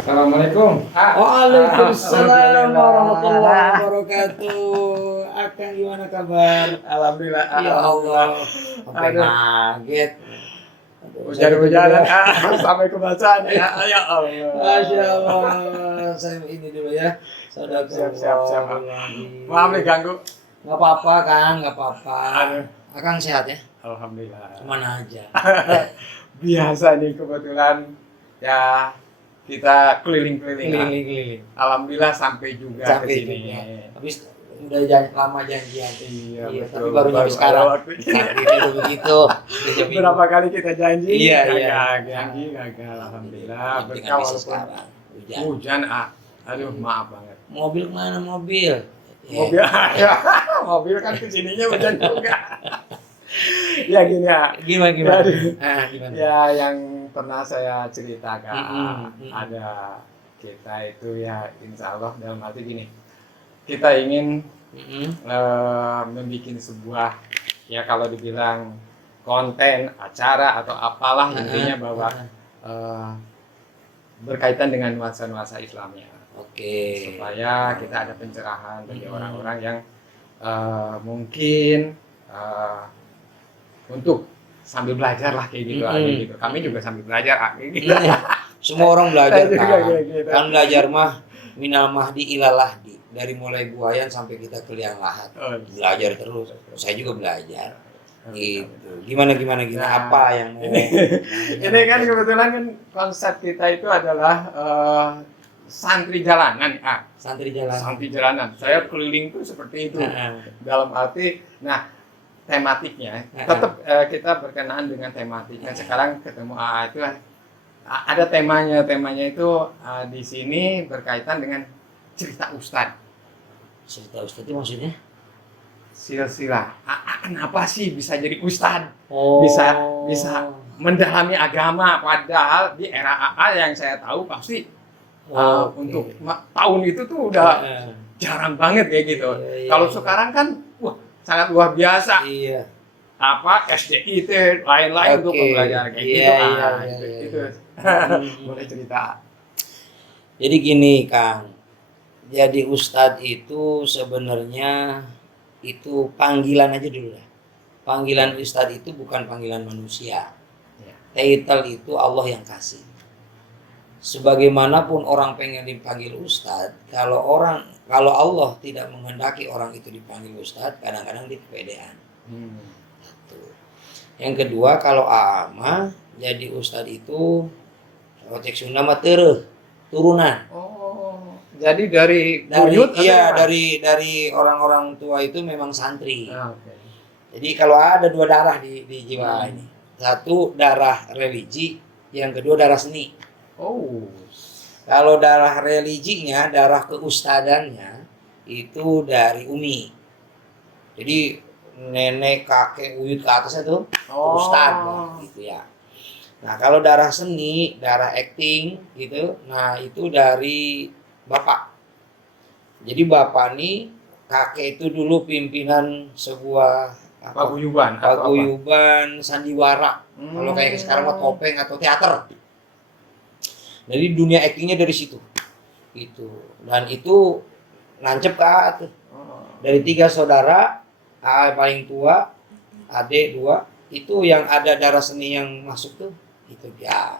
Assalamualaikum. Waalaikumsalam warahmatullahi wabarakatuh. Akang gimana kabar? Alhamdulillah. Ya Allah, sampai Aduh. kaget. Hujan-hujanan sampai kebacaan ya. Ya Allah. Masya Allah. Saya ini dulu ya. Siap. Maaf nih ganggu. Nggak apa-apa Kang, nggak apa-apa. Aduh. Akang sehat ya? Alhamdulillah. Kemana aja? Biasa nih kebetulan ya kita keliling-keliling. Keliling-keliling. Alhamdulillah sampai juga ke Sampai sini. juga. Habis udah lama janjian. Iya, Tapi betul. baru nyampe sekarang. waktunya. Takdirnya tuh begitu. Berapa kali kita janji? Iya. Gagal. Alhamdulillah. Yang penting Berkah bisa walaupun sekarang. Hujan. hujan. Aduh, maaf banget. Mobil kemana mobil? Mobil ya, mobil kan kesininya hujan juga. Ya gini ya. Gimana? Ya, Gimana? ya yang pernah saya ceritakan Mm-mm. ada kita itu ya insya Allah dalam arti gini, kita ingin membuat sebuah ya kalau dibilang konten acara atau apalah intinya bahwa berkaitan dengan nuansa-nuansa Islamnya. Oke. Supaya kita ada pencerahan bagi orang-orang yang mungkin untuk sambil belajar lah kayak gitu aja gitu. Kami juga sambil belajar kayak gitu. Semua orang belajar Juga kan. kayak gitu. Kan belajar mah minal mahdi ilal lahdi. Dari mulai buayan sampai kita ke liang lahat. Oh, Belajar terus. Saya juga belajar. Gitu. Gimana? Nah, Apa yang mau? Ini kan kebetulan kan konsep kita itu adalah santri jalanan. Santri jalan. Santri jalanan. Saya keliling tuh seperti itu. Dalam arti, nah tematiknya tetap kita berkenaan dengan tematiknya. Sekarang ketemu itu ada temanya itu di sini berkaitan dengan cerita Ustadz. Cerita Ustadz itu maksudnya? Silsilah. Kenapa sih bisa jadi Ustadz? Oh. Bisa mendalami agama, padahal di era AA yang saya tahu pasti untuk tahun itu tuh udah jarang banget kayak gitu. Iya. Kalau sekarang kan wah sangat luar biasa. Iya. Apa SDI itu lain-lain untuk pembelajaran kayak gitu. Gitu. Boleh cerita. Jadi gini Kang. Jadi Ustadz itu sebenarnya itu panggilan aja dulu lah. Panggilan Ustadz itu bukan panggilan manusia. Title itu Allah yang kasih. Sebagaimanapun orang pengen dipanggil Ustadz, kalau Allah tidak menghendaki orang itu dipanggil Ustadz, kadang-kadang dia kepedean. Yang kedua, kalau Aama jadi Ustadz itu cek Sunda mah turunan. Oh, jadi dari buyut? Iya, dari orang-orang tua itu memang santri. Okay. Jadi kalau ada dua darah di jiwa ini, satu darah religi, yang kedua darah seni. Oh, kalau darah religinya, darah keustadannya itu dari Umi. Jadi nenek, kakek, uyut ke atasnya tuh ustad gitu ya. Nah kalau darah seni, darah acting gitu, nah itu dari bapak. Jadi bapak nih kakek itu dulu pimpinan sebuah paguyuban sandiwara. Kalau kayak sekarang mah topeng atau teater. Jadi dunia actingnya dari situ, gitu. Dan itu nancep ke AA tuh. Dari 3 saudara, AA paling tua, adik 2, itu yang ada darah seni yang masuk tuh, itu ya.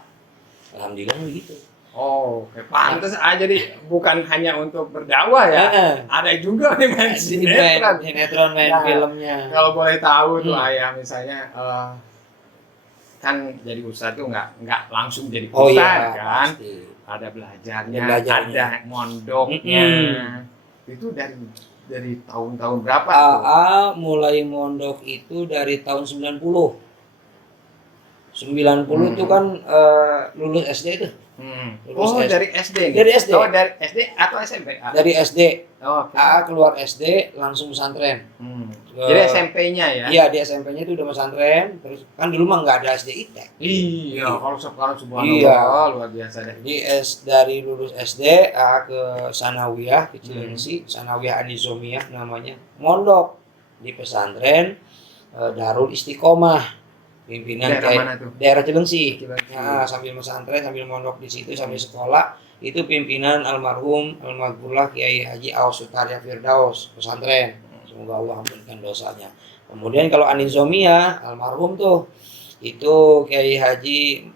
Alhamdulillah begitu. Oh, pantas aja nih, bukan hanya untuk berdakwah ya. Ada juga nih main sinetron, main filmnya. Kalau boleh tahu tuh ayah misalnya kan jadi ustadz tuh nggak langsung jadi ustadz kan, pasti. Ada belajarnya, ada mondoknya. Itu dari tahun-tahun berapa? AA mulai mondok itu dari tahun 90 itu kan lulus SD itu. Dari SD. Dari SD. Oh, dari SD atau SMP? Dari SD. Oh, okay. AA keluar SD langsung pesantren. Jadi SMP-nya ya? Iya, di SMP-nya itu udah pesantren. Terus kan dulu mah nggak ada SD ITEK. Iya, kalau sekarang subhanallah luar biasa deh. Jadi dari lulus SD AA ke Sanawiyah, ke Cilengsi, Sanawiyah Anizomiyah namanya. Mondok di pesantren Darul Istiqomah. Pimpinan daerah mana tuh? Daerah Cilengsi. Nah, sambil pesantren, sambil mondok di situ, sambil sekolah, itu pimpinan almarhum almarhumlah Kiai Haji Aos Sutarya Firdaus pesantren. Semoga Allah ampunkan dosanya. Kemudian kalau Anizomia almarhum tuh itu Kiai Haji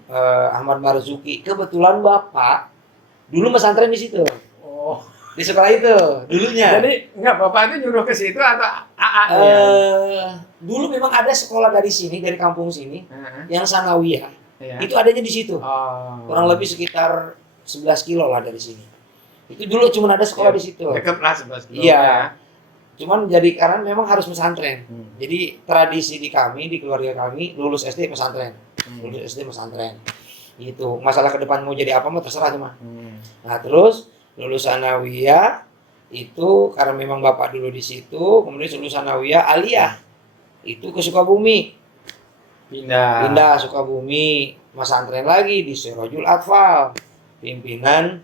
Ahmad Marzuki. Kebetulan Bapak dulu pesantren di situ. Oh. Di sekolah itu dulunya. Jadi enggak Bapak itu nyuruh ke situ atau AA? Dulu memang ada sekolah dari sini, dari kampung sini, yang sanawiyah. Ya. Itu adanya di situ. Kurang lebih sekitar 11 kilo lah dari sini. Itu dulu cuma ada sekolah di situ. Dekat lah 11 kilo. Iya. Ya. Cuman jadi karena memang harus pesantren. Jadi tradisi di kami, di keluarga kami, lulus SD pesantren. Lulus SD pesantren. Gitu. Masalah ke depan mau jadi apa mah terserah cuma. Nah, terus lulus sanawiyah itu karena memang bapak dulu di situ, kemudian lulus sanawiyah aliyah itu ke Sukabumi, pindah Sukabumi, pesantren lagi di Sirajul Atfal, pimpinan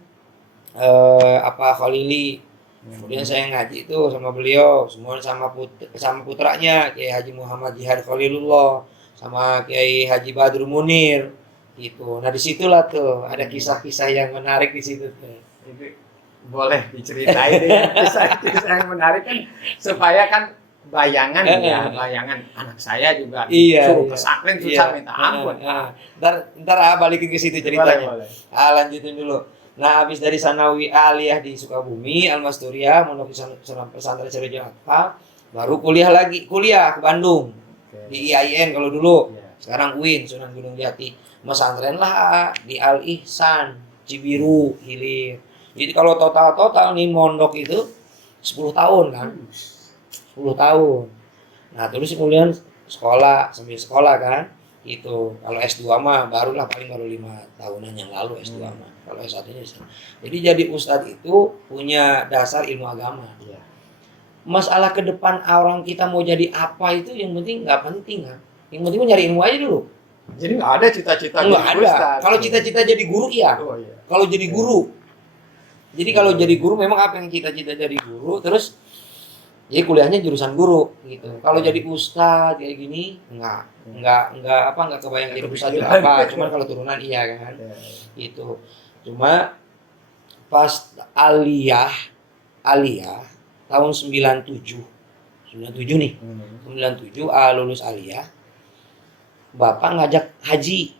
Khalili. Kemudian saya ngaji itu sama beliau, semua sama putranya Kiai Haji Muhammad Jihad Khalilullah sama Kiai Haji Badrul Munir gitu. Nah disitulah tuh ada kisah-kisah yang menarik di situ tuh. Itu boleh diceritain ya, kisah yang menarik kan supaya kan bayangan anak saya juga suruh pesantren susah minta ampun. Ntar balikin ke situ ceritanya. Boleh. Lanjutin dulu. Nah, habis dari Sanawi Aliyah di Sukabumi, Al-Masturiyah, Mondok Pesantren Sirajul Atfal, baru kuliah ke Bandung. Di IAIN kalau dulu. Sekarang UIN, Sunan Gunung Jati. Pesantren lah di Al Ihsan, Cibiru, Hilir. Jadi kalau total nih mondok itu 10 tahun kan. 10 tahun. Nah, terus kemudian sambil sekolah kan. Itu kalau S2 mah baru 5 tahunan yang lalu S2 mah. Kalau S1-nya. Jadi jadi ustadz itu punya dasar ilmu agama. Masalah ke depan orang kita mau jadi apa itu yang penting nggak penting kan. Yang penting nyari ilmu aja dulu. Jadi nggak ada cita-cita nggak ada. Kalau cita-cita jadi guru iya. Kalau jadi guru. Jadi kalau jadi guru memang apa yang cita-cita jadi guru, terus ya kuliahnya jurusan guru gitu. Kalau jadi ustadz kayak gini enggak kebayang jadi ustadz juga apa. Cuman kalau turunan iya kan. Gitu. Cuma pas aliyah tahun 97 nih. 97 lulus aliyah. Bapak ngajak haji.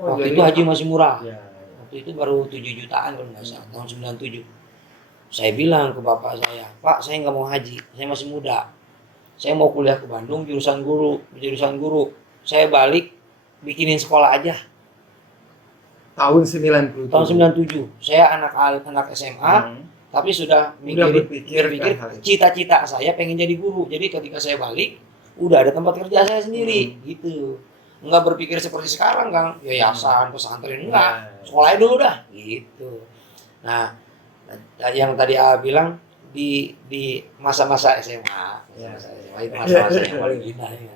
Waktu itu haji masih murah. Waktu itu baru 7 jutaan kalau nggak salah, tahun 97. Saya bilang ke bapak saya, Pak, saya nggak mau haji, saya masih muda. Saya mau kuliah ke Bandung, jurusan guru. Saya balik, bikinin sekolah aja. Tahun 97. Tahun 97. Saya anak SMA, tapi sudah berpikir cita-cita saya pengen jadi guru. Jadi ketika saya balik, udah ada tempat kerja saya sendiri, gitu. Enggak berpikir seperti sekarang Kang, yayasan, pesantren, enggak. Sekolahnya dulu dah, gitu. Nah, yang tadi bilang di masa-masa SMA, itu masa-masa yang paling indah ya.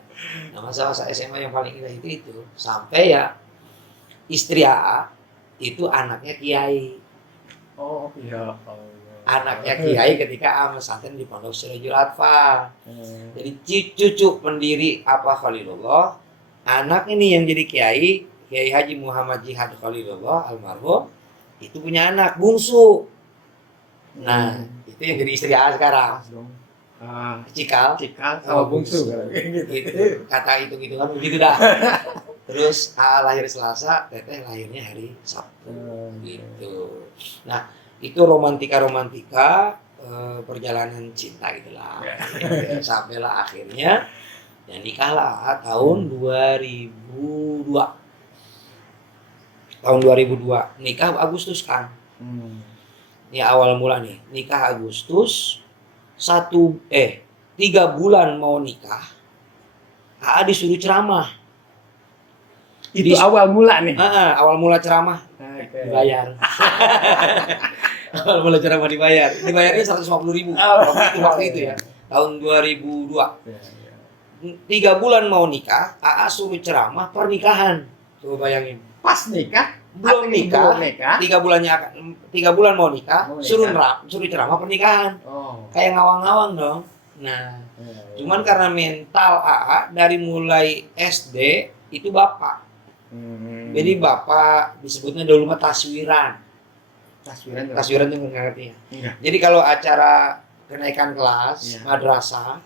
Nah, masa-masa SMA yang paling indah itu sampai ya istri itu anaknya kiai. Oh, iya. Anaknya kiai ketika pesantren di Pondok Sirajul Atfal. Jadi cucu pendiri Khalilullah. Anak ini yang jadi Kiai Haji Muhammad Jihad Khalilullah almarhum itu punya anak bungsu. Nah, itu yang jadi istri sekarang. Cikal sama bungsu gitu. Kata itu gitu kan begitu dah. Terus lahir Selasa, Teteh lahirnya hari Sabtu gitu. Nah, itu romantika perjalanan cinta gitulah. Sampailah akhirnya ya nikahlah tahun 2002. Tahun 2002 nikah Agustus kan. Ini awal mula nih nikah Agustus 3 bulan mau nikah. Disuruh ceramah. Itu awal mula nih. Awal mula ceramah dibayar. Awal mula ceramah dibayarnya 150.000 waktu itu ya tahun 2002. 3 bulan mau nikah, suruh ceramah pernikahan. Coba bayangin. Pas nikah, belum nikah. 3 bulan mau nikah, suruh ceramah pernikahan. Kayak ngawang-ngawang dong. Nah, cuman karena mental dari mulai SD itu bapak. Jadi bapak disebutnya dulu mah taswiran. Taswiran itu nggak ngerti ya. Enggak. Jadi kalau acara kenaikan kelas, madrasah,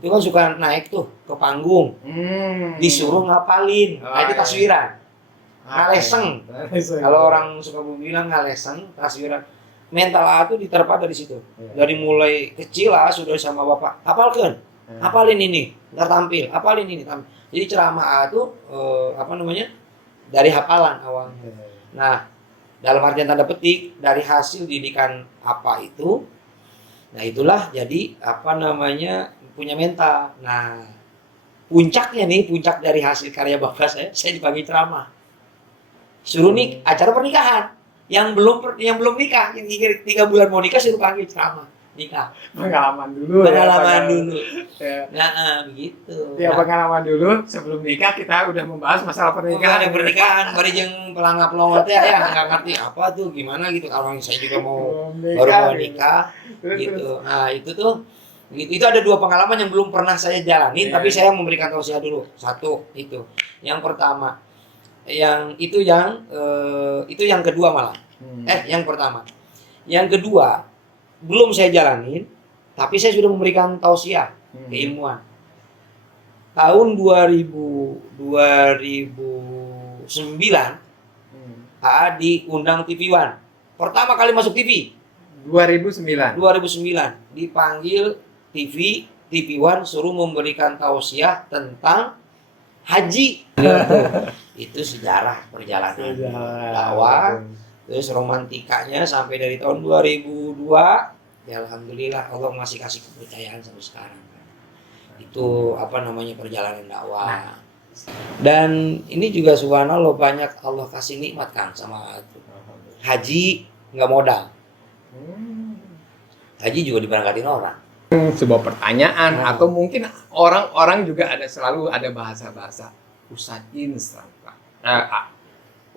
itu kan suka naik tuh ke panggung, disuruh ngapalin, itu taswiran. Ngaleseng. Kalau orang suka bilang ngaleseng, taswiran. Mental A itu diterpa dari situ. Dari mulai kecil sudah sama bapak, hafalkan, hafalin ini, ntar tampil, hafalin ini, tampil. Jadi ceramah A itu dari hafalan awalnya. Nah, dalam artian tanda petik dari hasil didikan apa itu, nah itulah jadi punya mental. Nah, puncaknya nih, puncak dari hasil karya bapak saya dipanggil ceramah. Suruh nih acara pernikahan. Yang belum nikah, yang 3 bulan mau nikah suruh panggil ceramah nikah. Pengalaman dulu. Ya. Nah, begitu. Ya, pengalaman dulu sebelum nikah kita udah membahas masalah pernikahan. Ada pernikahan, bari jeung pelangap-pelongot ya nggak ngerti apa tuh gimana gitu. Kalau saya juga baru mau nikah gitu. Nah, itu ada 2 pengalaman yang belum pernah saya jalanin, tapi saya memberikan tausiah dulu. Satu itu. Yang pertama, itu yang kedua malah. Yang pertama. Yang kedua belum saya jalanin, tapi saya sudah memberikan tausiah keilmuan. Tahun 2009 diundang TV One. Pertama kali masuk TV. 2009 dipanggil TV One suruh memberikan tausiah tentang haji. Itu sejarah perjalanan dakwah. Terus romantikanya sampai dari tahun 2002, ya alhamdulillah Allah masih kasih kepercayaan sampai sekarang. Itu perjalanan dakwah. Dan ini juga subhanallah banyak Allah kasih nikmat kan sama haji nggak modal. Haji juga diberangkatin orang. Sebuah pertanyaan atau mungkin orang-orang juga selalu ada bahasa-bahasa Ustadz instan.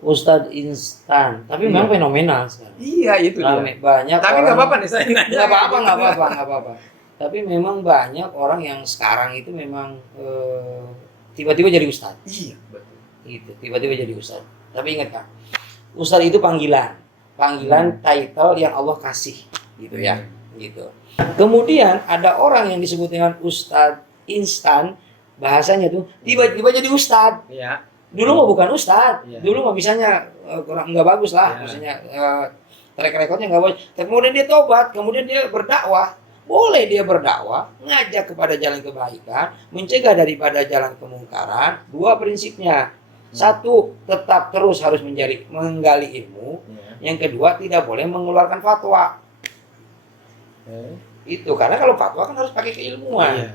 Ustadz instan, tapi memang fenomenal sekarang. Iya itu dia. Banyak. Tapi nggak apa-apa nih saya nanya. Nggak apa-apa. Tapi memang banyak orang yang sekarang itu memang tiba-tiba jadi ustadz. Iya betul. Gitu, tiba-tiba jadi ustadz. Tapi ingat kan, ustadz itu panggilan title yang Allah kasih, gitu ya, gitu. Kemudian ada orang yang disebut dengan ustadz instan, bahasanya tuh tiba-tiba jadi ustadz. Iya. Dulu mah bukan ustadz, dulu mah misalnya kurang nggak bagus lah, misalnya track recordnya nggak bagus. Kemudian dia tobat, kemudian dia berdakwah, boleh dia berdakwah, ngajak kepada jalan kebaikan, mencegah daripada jalan kemungkaran. 2 prinsipnya, 1 tetap terus harus menggali ilmu, yang kedua tidak boleh mengeluarkan fatwa. Itu karena kalau fatwa kan harus pakai keilmuan.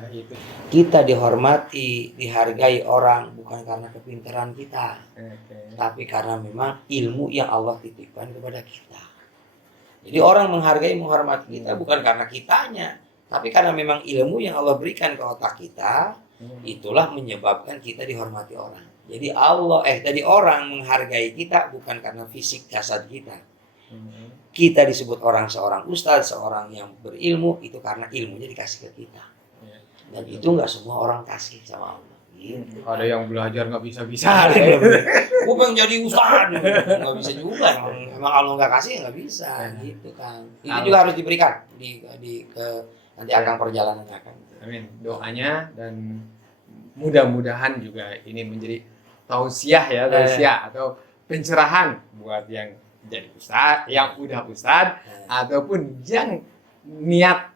Kita dihormati, dihargai orang bukan karena kepintaran kita, tapi karena memang ilmu yang Allah titipkan kepada kita. Jadi orang menghargai, menghormati kita bukan karena kitanya, tapi karena memang ilmu yang Allah berikan ke otak kita, itulah menyebabkan kita dihormati orang. Jadi orang menghargai kita bukan karena fisik jasad kita. Kita disebut seorang ustadz, seorang yang berilmu, itu karena ilmunya dikasih ke kita. Dan itu nggak semua orang kasih sama Allah. Gitu. Ada yang belajar nggak bisa-bisa. Gue pengen jadi ustadz, nggak bisa juga. Emang kalau nggak kasih nggak bisa, gitu kan. Itu juga harus diberikan nanti akan perjalanan akan. Amin. Doanya dan mudah-mudahan juga ini menjadi tausiah atau pencerahan buat yang jadi ustadz, yang udah ustadz, ataupun yang niat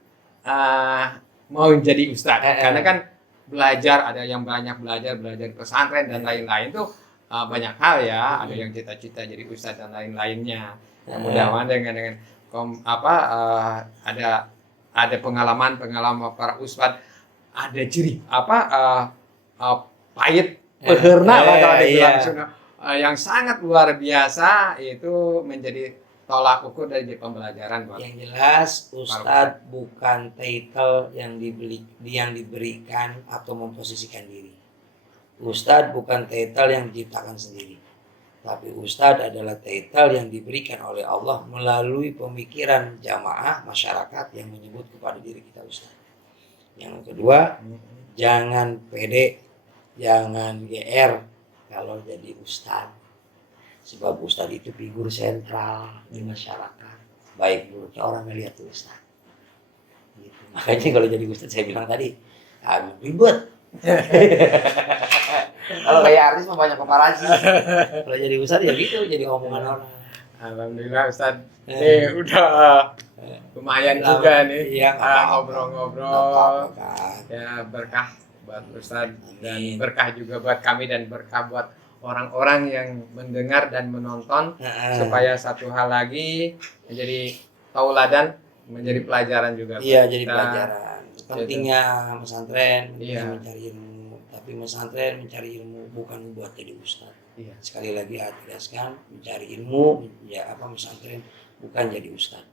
mau jadi ustadz. Karena kan ada yang banyak belajar pesantren dan lain-lain tuh banyak hal ya. Ada yang cita-cita jadi ustadz dan lain-lainnya. Mudah-mudahan dengan ada pengalaman para ustadz, ada ciri pahit peherna lah kalau dibilang yang sangat luar biasa, itu menjadi tolak ukur dari pembelajaran. Yang jelas ustadz bukan title yang diberikan atau memposisikan diri. Ustadz bukan title yang diciptakan sendiri, tapi ustadz adalah title yang diberikan oleh Allah melalui pemikiran jamaah masyarakat yang menyebut kepada diri kita ustadz. Yang kedua, jangan pede, jangan GR kalau jadi ustadz. Sebab Ustadz itu figur sentral di masyarakat. Baik buruknya orang melihat tuh Ustadz. Gitu. Makanya kalau jadi Ustadz saya bilang tadi, ribet. Kalau kayak artis mah banyak paparazi. Kalau jadi Ustadz ya gitu, jadi omongan orang. Alhamdulillah Ustadz, udah lumayan juga nih ngobrol-ngobrol. Ya berkah buat Ustadz dan berkah juga buat kami dan berkah buat orang-orang yang mendengar dan menonton, supaya satu hal lagi menjadi tauladan, menjadi pelajaran juga. Iya, jadi pelajaran. Pentingnya pesantren, mencari ilmu. Tapi pesantren mencari ilmu bukan buat jadi ustadz. Iya. Sekali lagi saya tegaskan, mencari ilmu, ya pesantren bukan jadi ustadz.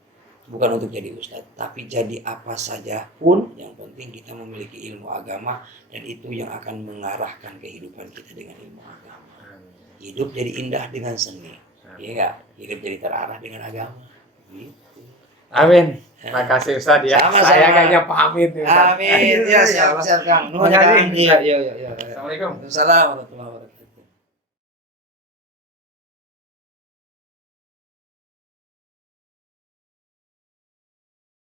Bukan untuk jadi ustadz, tapi jadi apa saja pun, yang penting kita memiliki ilmu agama, dan itu yang akan mengarahkan kehidupan kita dengan ilmu agama. Hidup jadi indah dengan seni, iya enggak? Hidup jadi terarah dengan agama. Gitu. Amin. Terima kasih Ustaz ya. Sama-sama. Saya kayaknya pamit nih Ustaz. Amin. Ya, siap Kang. Terima kasih. Iya. Assalamualaikum. Waalaikumsalam warahmatullahi wabarakatuh.